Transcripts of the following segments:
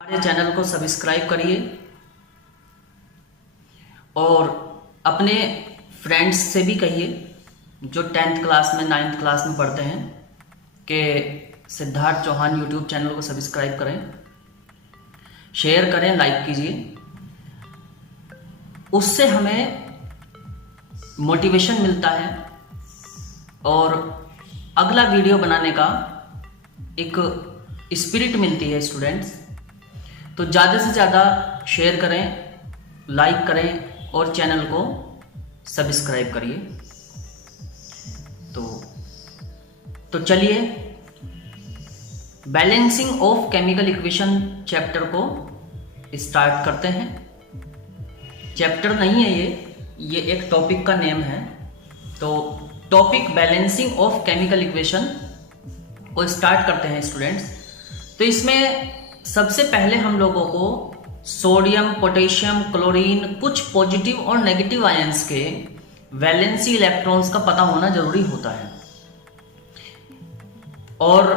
हमारे चैनल को सब्सक्राइब करिए और अपने फ्रेंड्स से भी कहिए जो 10th क्लास में 9th क्लास में पढ़ते हैं कि सिद्धार्थ चौहान यूट्यूब चैनल को सब्सक्राइब करें, शेयर करें, लाइक कीजिए। उससे हमें मोटिवेशन मिलता है और अगला वीडियो बनाने का एक स्पिरिट मिलती है स्टूडेंट्स। तो ज़्यादा से ज़्यादा शेयर करें, लाइक करें और चैनल को सब्सक्राइब करिए। तो चलिए balancing of chemical equation chapter को स्टार्ट करते हैं। चैप्टर नहीं है ये एक टॉपिक का नेम है। तो topic balancing of chemical equation को स्टार्ट करते हैं स्टूडेंट्स। तो इसमें सबसे पहले हम लोगों को सोडियम, पोटेशियम, क्लोरीन, कुछ पॉजिटिव और नेगेटिव आयंस के वैलेंसी इलेक्ट्रॉन्स का पता होना जरूरी होता है और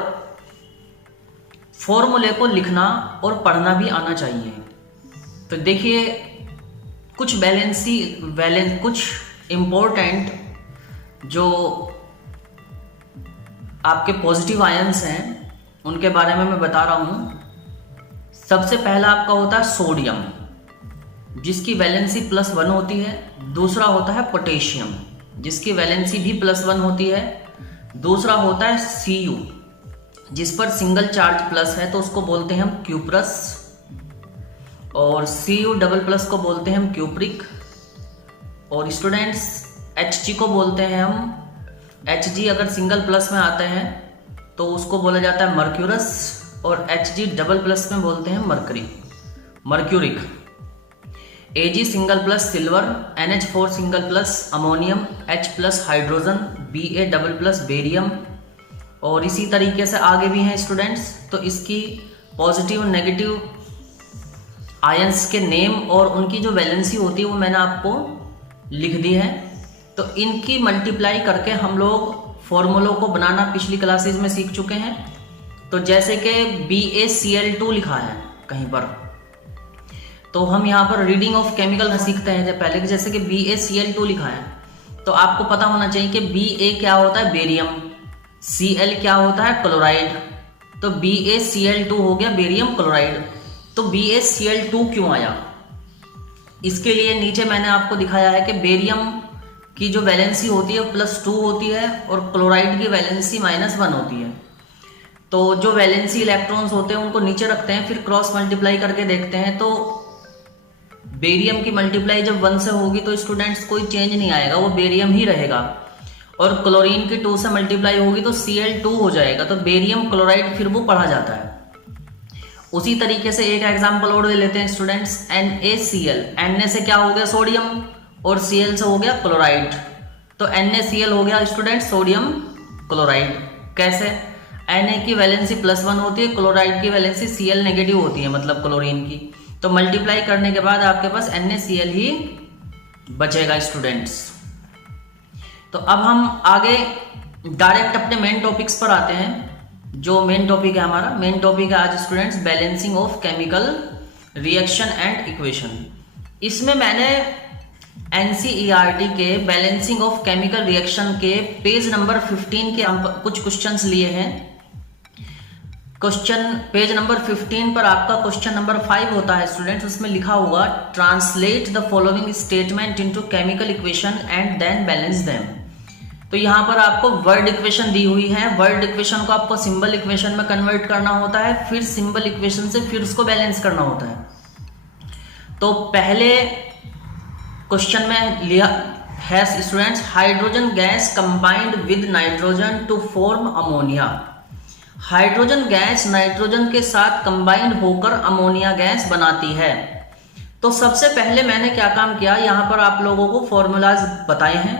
फॉर्मूले को लिखना और पढ़ना भी आना चाहिए। तो देखिए कुछ कुछ इंपॉर्टेंट जो आपके पॉजिटिव आयंस हैं उनके बारे में मैं बता रहा हूं। सबसे पहला आपका होता है सोडियम, जिसकी वैलेंसी +1 होती है। दूसरा होता है पोटेशियम, जिसकी वैलेंसी भी +1 होती है। दूसरा होता है Cu, जिस पर सिंगल चार्ज प्लस है तो उसको बोलते हैं हम क्यूप्रस, और Cu++ को बोलते हैं हम क्यूप्रिक। और स्टूडेंट्स Hg को बोलते हैं हम Hg अगर सिंगल प्लस में आते हैं तो उसको बोला जाता है मर्क्यूरस, और Hg++ में बोलते हैं mercuric. Ag single plus silver, NH4 single plus ammonium, H+ hydrogen, Ba++ barium, और इसी तरीके से आगे भी हैं स्टूडेंट्स। तो इसकी पॉजिटिव नेगेटिव आयंस के नेम और उनकी जो वैलेंसी होती है वो मैंने आपको लिख दी है। तो इनकी मल्टीप्लाई करके हम लोग फॉर्मूलों को बनाना पिछली क्लासेस में सीख चुके हैं। तो जैसे कि BaCl2 लिखा है कहीं पर, तो हम यहाँ पर रीडिंग ऑफ केमिकल सीखते हैं पहले, जैसे कि BaCl2 लिखा है तो आपको पता होना चाहिए कि Ba क्या होता है बेरियम, Cl क्या होता है क्लोराइड। तो BaCl2 हो गया बेरियम क्लोराइड। तो BaCl2 क्यों आया, इसके लिए नीचे मैंने आपको दिखाया है कि बेरियम की जो वैलेंसी होती है +2 होती है और क्लोराइड की वैलेंसी -1 होती है। तो जो वैलेंसी इलेक्ट्रॉन्स होते हैं उनको नीचे रखते हैं, फिर क्रॉस मल्टीप्लाई करके देखते हैं। तो बेरियम की मल्टीप्लाई जब 1 से होगी तो स्टूडेंट्स कोई चेंज नहीं आएगा, वो बेरियम ही रहेगा। और क्लोरीन की 2 से मल्टीप्लाई होगी तो Cl2 हो जाएगा, तो बेरियम क्लोराइड फिर वो पढ़ा जाता है। उसी तरीके से एक एग्जाम्पल और ले लेते हैं स्टूडेंट्स, NaCl। Na से क्या हो गया सोडियम और Cl से हो गया क्लोराइड, तो NaCl हो गया स्टूडेंट सोडियम क्लोराइड। कैसे? Na की वैलेंसी +1 होती है, क्लोराइड की वैलेंसी Cl नेगेटिव होती है, मतलब क्लोरीन की। तो मल्टीप्लाई करने के बाद आपके पास NaCl ही बचेगा स्टूडेंट्स। तो अब हम आगे डायरेक्ट अपने मेन टॉपिक्स पर आते हैं। जो मेन टॉपिक है हमारा, मेन टॉपिक है आज students balancing of chemical reaction and equation. इसमें मैंने NCERT के बैलेंसिंग ऑफ केमिकल रिएक्शन के पेज नंबर 15 के कुछ क्वेश्चंस लिए हैं। पेज नंबर 15 पर आपका क्वेश्चन नंबर 5 होता है स्टूडेंट्स। उसमें लिखा हुआ translate the following statement into chemical equation and then balance them. तो यहाँ पर आपको वर्ड इक्वेशन दी हुई है, वर्ड इक्वेशन को आपको सिंबल इक्वेशन में कन्वर्ट करना होता है, फिर सिंबल इक्वेशन से फिर उसको बैलेंस करना होता है। तो पहले क्वेश्चन में लिया है students, hydrogen gas combined with nitrogen to form ammonia. Hydrogen gas nitrogen के साथ कंबाइंड होकर अमोनिया गैस बनाती है। तो सबसे पहले मैंने क्या काम किया, यहाँ पर आप लोगों को फॉर्मूलाज बताए हैं।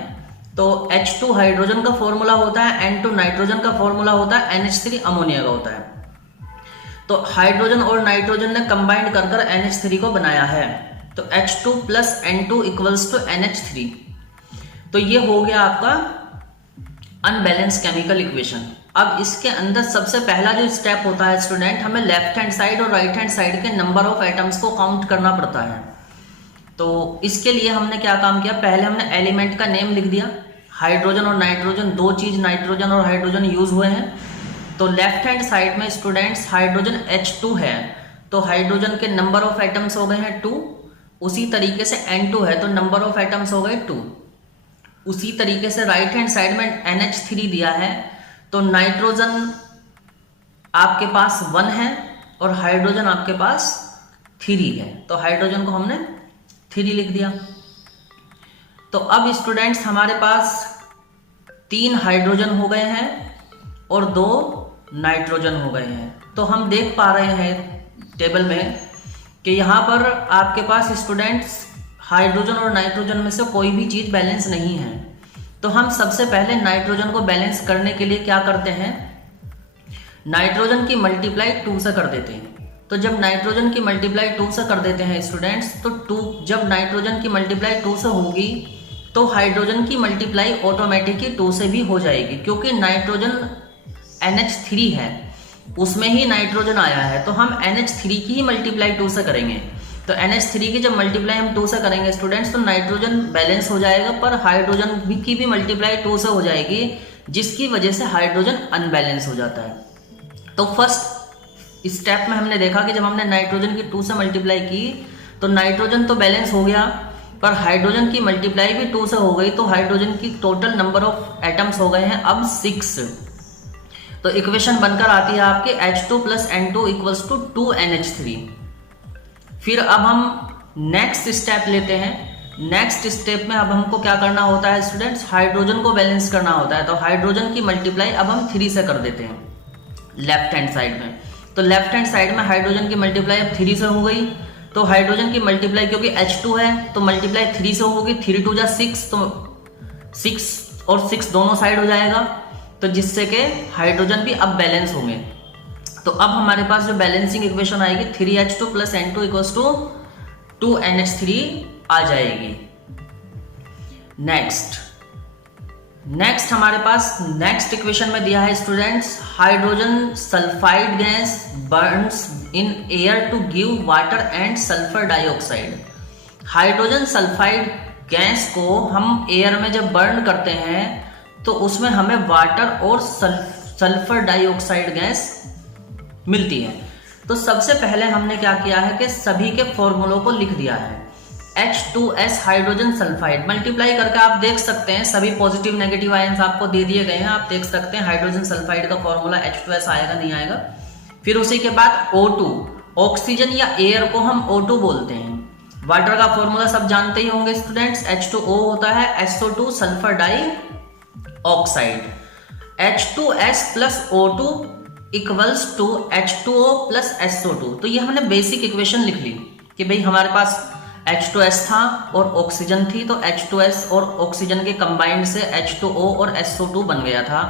तो H2 हाइड्रोजन का फॉर्मूला होता है, N2 नाइट्रोजन का फॉर्मूला होता है, NH3 अमोनिया का होता है। तो हाइड्रोजन और नाइट्रोजन ने कंबाइंड कर NH3 को बनाया है। तो H2 + N2 = NH3। तो ये हो गया आपका अनबैलेंस केमिकल इक्वेशन। अब इसके अंदर सबसे पहला जो स्टेप होता है स्टूडेंट, हमें लेफ्ट हैंड साइड और राइट हैंड साइड के नंबर ऑफ एटम्स को काउंट करना पड़ता है। तो इसके लिए हमने क्या काम किया, पहले हमने एलिमेंट का नेम लिख दिया। हाइड्रोजन और नाइट्रोजन, दो चीज नाइट्रोजन और हाइड्रोजन यूज हुए हैं। तो लेफ्ट हैंड साइड में स्टूडेंट्स हाइड्रोजन H2 है, तो हाइड्रोजन के नंबर ऑफ एटम्स हो गए हैं 2। उसी तरीके से N2 है तो नंबर ऑफ एटम्स हो गए 2। उसी तरीके से राइट हैंड साइड में NH3 दिया है, तो नाइट्रोजन आपके पास 1 है और हाइड्रोजन आपके पास 3 है, तो हाइड्रोजन को हमने 3 लिख दिया। तो अब स्टूडेंट्स हमारे पास 3 हाइड्रोजन हो गए हैं और 2 नाइट्रोजन हो गए हैं। तो हम देख पा रहे हैं टेबल में कि यहाँ पर आपके पास स्टूडेंट्स हाइड्रोजन और नाइट्रोजन में से कोई भी चीज़ बैलेंस नहीं है। तो हम सबसे पहले नाइट्रोजन को बैलेंस करने के लिए क्या करते हैं, नाइट्रोजन की मल्टीप्लाई 2 से कर देते हैं। तो जब नाइट्रोजन की मल्टीप्लाई 2 से कर देते हैं स्टूडेंट्स, तो 2 जब नाइट्रोजन की मल्टीप्लाई 2 से होगी तो हाइड्रोजन की मल्टीप्लाई ऑटोमेटिकली 2 से भी हो जाएगी, क्योंकि नाइट्रोजन NH3 है, उसमें ही नाइट्रोजन आया है, तो हम NH3 की ही मल्टीप्लाई 2 से करेंगे। तो NH3 की जब मल्टीप्लाई हम 2 से करेंगे स्टूडेंट्स, तो नाइट्रोजन बैलेंस हो जाएगा, पर हाइड्रोजन की भी मल्टीप्लाई 2 से हो जाएगी, जिसकी वजह से हाइड्रोजन अनबैलेंस हो जाता है। तो फर्स्ट स्टेप में हमने देखा कि जब हमने नाइट्रोजन की 2 से मल्टीप्लाई की तो नाइट्रोजन तो बैलेंस हो गया, पर हाइड्रोजन की मल्टीप्लाई भी 2 से हो गई, तो हाइड्रोजन की टोटल नंबर ऑफ एटम्स हो गए हैं अब 6। तो इक्वेशन बनकर आती है आपके H2 + N2 = 2NH3। फिर अब हम नेक्स्ट स्टेप लेते हैं। नेक्स्ट स्टेप में अब हमको क्या करना होता है स्टूडेंट्स, हाइड्रोजन को बैलेंस करना होता है। तो हाइड्रोजन की मल्टीप्लाई अब हम 3 से कर देते हैं लेफ्ट हैंड साइड में। तो लेफ्ट हैंड साइड में हाइड्रोजन की मल्टीप्लाई अब 3 से हो गई, तो हाइड्रोजन की मल्टीप्लाई क्योंकि H2 है तो मल्टीप्लाई 3 से होगी, 3 2 जा 6, तो 6 और 6 दोनों साइड हो जाएगा, तो जिससे कि हाइड्रोजन भी अब बैलेंस होंगे। तो अब हमारे पास जो बैलेंसिंग इक्वेशन आएगी 3H2 + N2 = 2NH3 आ जाएगी। नेक्स्ट हमारे पास नेक्स्ट इक्वेशन में दिया है students, hydrogen sulphide gas burns in air to give water and sulphur dioxide. Hydrogen sulphide gas को हम एयर में जब बर्न करते हैं तो उसमें हमें वाटर और सल्फर डाइऑक्साइड गैस मिलती है। तो सबसे पहले हमने क्या किया है कि सभी के फॉर्मूलों को लिख दिया है। H2S हाइड्रोजन सल्फाइड मल्टीप्लाई करके आप देख सकते हैं, सभी पॉजिटिव नेगेटिव आयंस आपको दे दिए गए हैं, आप देख सकते हैं हाइड्रोजन सल्फाइड का फॉर्मूला H2S आएगा नहीं आएगा। फिर उसी के बाद O2, ऑक्सीजन या एयर को हम O2 बोलते हैं। वाटर का फॉर्मूला सब जानते ही होंगे स्टूडेंट्स, H2O होता है SO2 sulphur die oxide. H2S + O2 = H2O + SO2। तो ये हमने बेसिक इक्वेशन लिख ली कि भाई हमारे पास H2S था और ऑक्सीजन थी, तो H2S और ऑक्सीजन के कंबाइंड से H2O और SO2 बन गया था।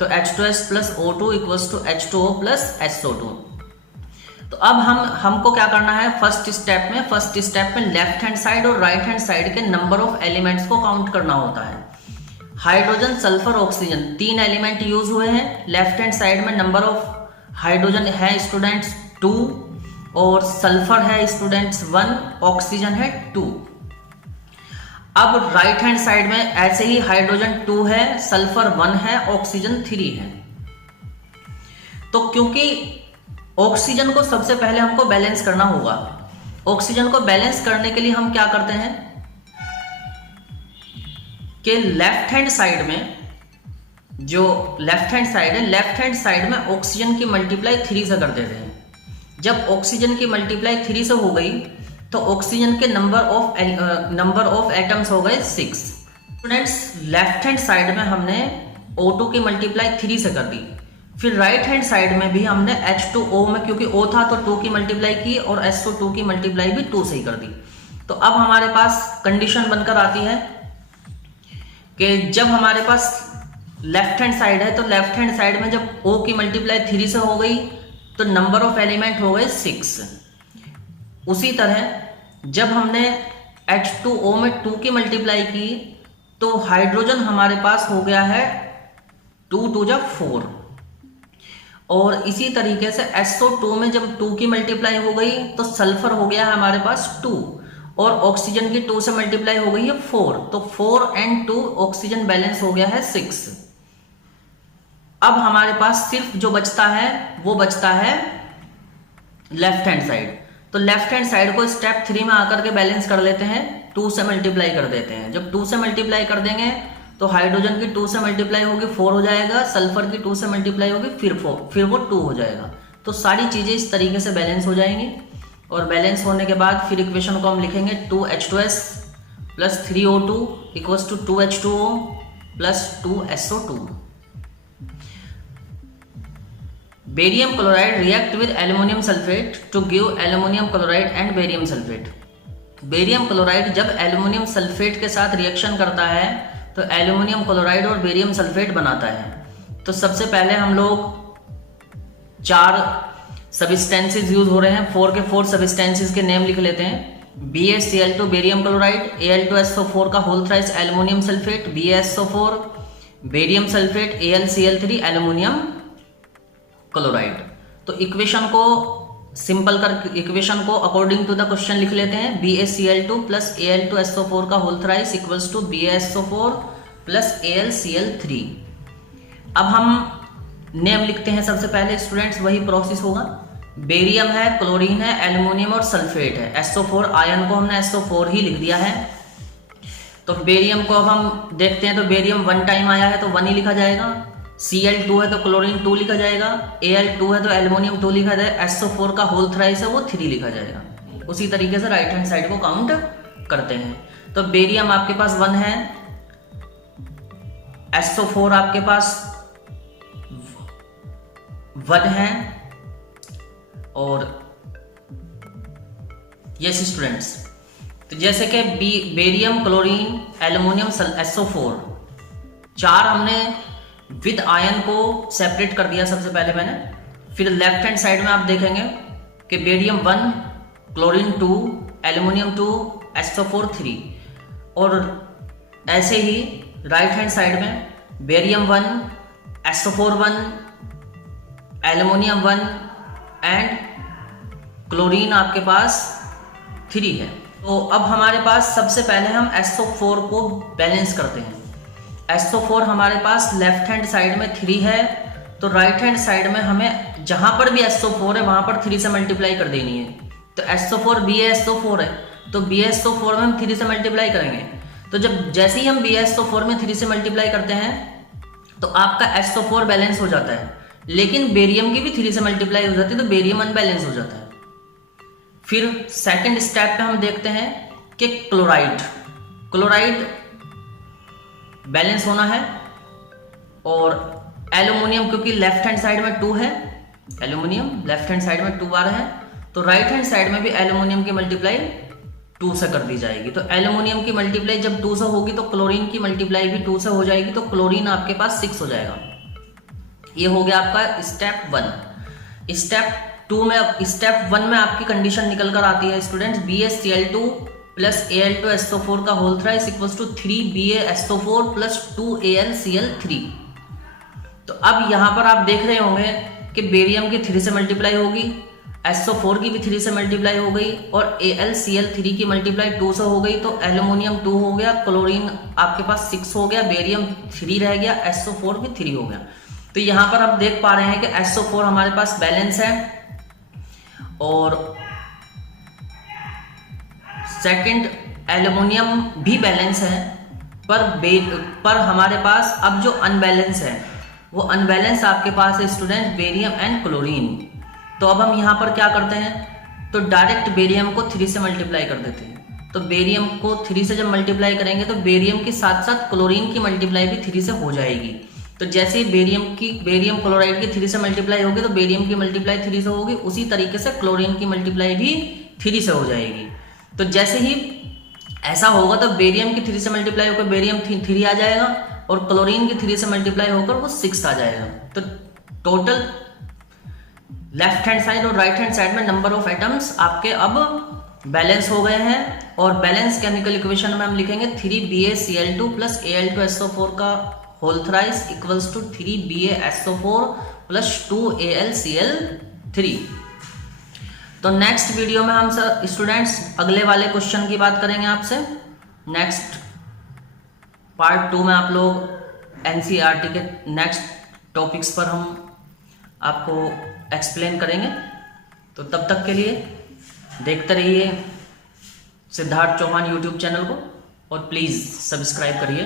तो H2S + O2 = H2O + SO2। तो अब हमको क्या करना है, फर्स्ट स्टेप में लेफ्ट हैंड साइड और राइट हैंड साइड के नंबर ऑफ एलिमेंट्स को काउंट करना होता है। Hydrogen sulphur oxygen 3 element use हुए हैं। लेफ्ट हैंड साइड में नंबर ऑफ हाइड्रोजन है स्टूडेंट्स 2 और सल्फर है स्टूडेंट्स 1, ऑक्सीजन है 2। अब राइट हैंड साइड में ऐसे ही हाइड्रोजन 2 है, सल्फर 1 है, ऑक्सीजन 3 है। तो क्योंकि ऑक्सीजन को सबसे पहले हमको बैलेंस करना होगा, ऑक्सीजन को बैलेंस करने के लिए हम क्या करते हैं कि लेफ्ट हैंड साइड में जो लेफ्ट हैंड साइड है, लेफ्ट हैंड साइड में ऑक्सीजन की मल्टीप्लाई 3 से कर देते हैं। जब ऑक्सीजन की मल्टीप्लाई 3 से हो गई तो ऑक्सीजन के नंबर ऑफ एटम्स हो गए 6। स्टूडेंट्स लेफ्ट हैंड साइड में हमने O2 की मल्टीप्लाई 3 से कर दी, फिर राइट हैंड साइड में भी हमने H2O में क्योंकि O था तो 2 की मल्टीप्लाई की और SO2 की मल्टीप्लाई भी 2 से ही कर दी। तो अब हमारे पास कंडीशन बनकर आती है कि जब हमारे पास लेफ्ट हैंड साइड है तो लेफ्ट हैंड साइड में जब O की मल्टीप्लाई 3 से हो गई तो नंबर ऑफ एलिमेंट हो गए 6। उसी तरह जब हमने H2O में 2 की मल्टीप्लाई की तो हाइड्रोजन हमारे पास हो गया है 2 2 जा 4। और इसी तरीके से SO2 में जब 2 की मल्टीप्लाई हो गई तो सल्फर हो गया है हमारे पास 2, और ऑक्सीजन की 2 से मल्टीप्लाई हो गई है 4, तो 4 and 2 ऑक्सीजन बैलेंस हो गया है 6। अब हमारे पास सिर्फ जो बचता है वो बचता है लेफ्ट हैंड साइड। तो लेफ्ट हैंड साइड को स्टेप 3 में आकर के बैलेंस कर लेते हैं, 2 से मल्टीप्लाई कर देते हैं। जब 2 से मल्टीप्लाई कर देंगे तो हाइड्रोजन की 2 से मल्टीप्लाई होगी 4 हो जाएगा, सल्फर की 2 से मल्टीप्लाई होगी फिर 4, फिर वो 2 हो जाएगा। तो सारी चीजें इस तरीके से बैलेंस हो जाएंगी, और बैलेंस होने के बाद फिर इक्वेशन को हम लिखेंगे 2H2S plus 3O2 equals to 2H2O plus 2SO2। Barium chloride react with aluminium sulphate to give aluminium chloride and barium sulphate. Barium chloride जब एल्युमिनियम सल्फेट के साथ रिएक्शन करता है तो एल्युमिनियम क्लोराइड और बेरियम सल्फेट बनाता है। तो सबसे पहले हम लोग 4 सब्सटेंसेस यूज हो रहे हैं, 4 के 4 सब्सटेंसेस के नेम लिख लेते हैं। BaCl2 बेरियम क्लोराइड, Al2SO4 का whole thrice aluminium sulphate, BaSO4 barium sulphate, AlCl3 aluminium chloride. तो इक्वेशन को सिंपल कर इक्वेशन को अकॉर्डिंग टू द क्वेश्चन लिख लेते हैं। BaCl2 प्लस Al2SO4 का whole thrice equals to BaSO4 plus AlCl3। अब हम नेम लिखते हैं सबसे पहले स्टूडेंट्स, वही प्रोसेस होगा। बेरियम है, क्लोरीन है, एल्युमिनियम और सल्फेट है। SO4 आयन को हमने SO4 ही लिख दिया है। तो बेरियम को अब हम देखते हैं, तो बेरियम 1 टाइम आया है तो 1 ही लिखा जाएगा। Cl2 है तो क्लोरीन 2 लिखा जाएगा, Al2 है तो एल्युमिनियम 2 लिखा जाएगा, SO4 का होल थ्राइस है वो 3 लिखा जाएगा। उसी तरीके से राइट हैंड साइड को काउंट करते हैं। तो बेरियम आपके पास 1 है, SO4 आपके पास 1 है, और यस स्टूडेंट्स, तो जैसे कि बेरियम, क्लोरीन, एल्युमिनियम, SO4 4 हमने विद आयन को सेपरेट कर दिया सबसे पहले मैंने। फिर लेफ्ट हैंड साइड में आप देखेंगे कि बेरियम 1, क्लोरीन 2, एल्युमिनियम 2, SO4 3, और ऐसे ही राइट हैंड साइड में barium 1, SO4 1, aluminium 1 and chlorine आपके पास 3 है। तो अब हमारे पास सबसे पहले हम SO4 को बैलेंस करते हैं। SO4 हमारे पास लेफ्ट हैंड साइड में 3 है, तो राइट हैंड साइड में हमें जहां पर भी SO4 है वहां पर 3 से मल्टीप्लाई कर देनी है। तो SO4 BaSO4 है, तो BaSO4 में हम 3 से मल्टीप्लाई करेंगे। तो जब जैसे ही हम BaSO4 में 3 से मल्टीप्लाई करते हैं तो आपका SO4 बैलेंस हो जाता है, लेकिन बेरियम की भी 3 से मल्टीप्लाई हो जाती है तो बेरियम अनबैलेंस हो जाता है। फिर सेकेंड स्टेप पे हम देखते हैं कि क्लोराइड बैलेंस होना है, और एल्युमिनियम क्योंकि लेफ्ट हैंड साइड में 2 है, एल्युमिनियम लेफ्ट हैंड साइड में 2 बार है, तो राइट हैंड साइड में भी एल्युमिनियम की मल्टीप्लाई 2 से कर दी जाएगी। तो एल्युमिनियम की मल्टीप्लाई जब 2 से होगी तो क्लोरीन की मल्टीप्लाई भी 2 से हो जाएगी, तो क्लोरीन आपके पास 6 हो जाएगा। ये हो गया आपका स्टेप 1। स्टेप 1 में आपकी कंडीशन निकल कर आती है स्टूडेंट्स, BaCl2 प्लस Al2SO4 का whole thrice equals to 3 BaSO4 plus 2 AlCl3। तो अब यहां पर आप देख रहे होंगे कि बेरियम की 3 से मल्टीप्लाई होगी, SO4 की भी 3 से मल्टीप्लाई हो गई, और AlCl3 की मल्टीप्लाई 2 से हो गई, तो एल्युमिनियम 2 हो गया, क्लोरीन आपके पास 6 हो गया, बेरियम 3 रह गया, SO4 भी 3 हो गया। तो यहां पर आप देख पा रहे हैं कि SO4 हमारे पास बैलेंस है, और सेकंड एल्युमिनियम भी बैलेंस है, पर हमारे पास अब जो अनबैलेंस है वो अनबैलेंस आपके पास है स्टूडेंट बेरियम एंड क्लोरीन। तो अब हम यहाँ पर क्या करते हैं, तो डायरेक्ट बेरियम को 3 से मल्टीप्लाई कर देते हैं। तो बेरियम को 3 से जब मल्टीप्लाई करेंगे तो बेरियम के साथ साथ क्लोरीन की मल्टीप्लाई भी 3 से हो जाएगी। तो जैसे ही बेरियम क्लोराइड की 3 से मल्टीप्लाई होगी तो बेरियम की मल्टीप्लाई 3 से होगी, उसी तरीके से क्लोरीन की मल्टीप्लाई भी 3 से हो जाएगी। तो जैसे ही ऐसा होगा तो बेरियम की 3 से मल्टीप्लाई होकर बेरियम 3 आ जाएगा, और क्लोरीन की 3 से मल्टीप्लाई होकर वो 6 आ जाएगा। तो टोटल लेफ्ट हैंड साइड और राइट हैंड साइड में नंबर ऑफ एटम्स आपके अब बैलेंस हो गए हैं, और बैलेंस केमिकल इक्वेशन में हम लिखेंगे 3BaCl2 प्लस Al2SO4 का whole thrice equals to 3BaSO4 plus 2AlCl3। तो नेक्स्ट वीडियो में हम सब स्टूडेंट्स अगले वाले क्वेश्चन की बात करेंगे आपसे। नेक्स्ट पार्ट 2 में आप लोग एनसीईआरटी के नेक्स्ट टॉपिक्स पर हम आपको एक्सप्लेन करेंगे। तो तब तक के लिए देखते रहिए सिद्धार्थ चौहान यूट्यूब चैनल को और प्लीज़ सब्सक्राइब करिए।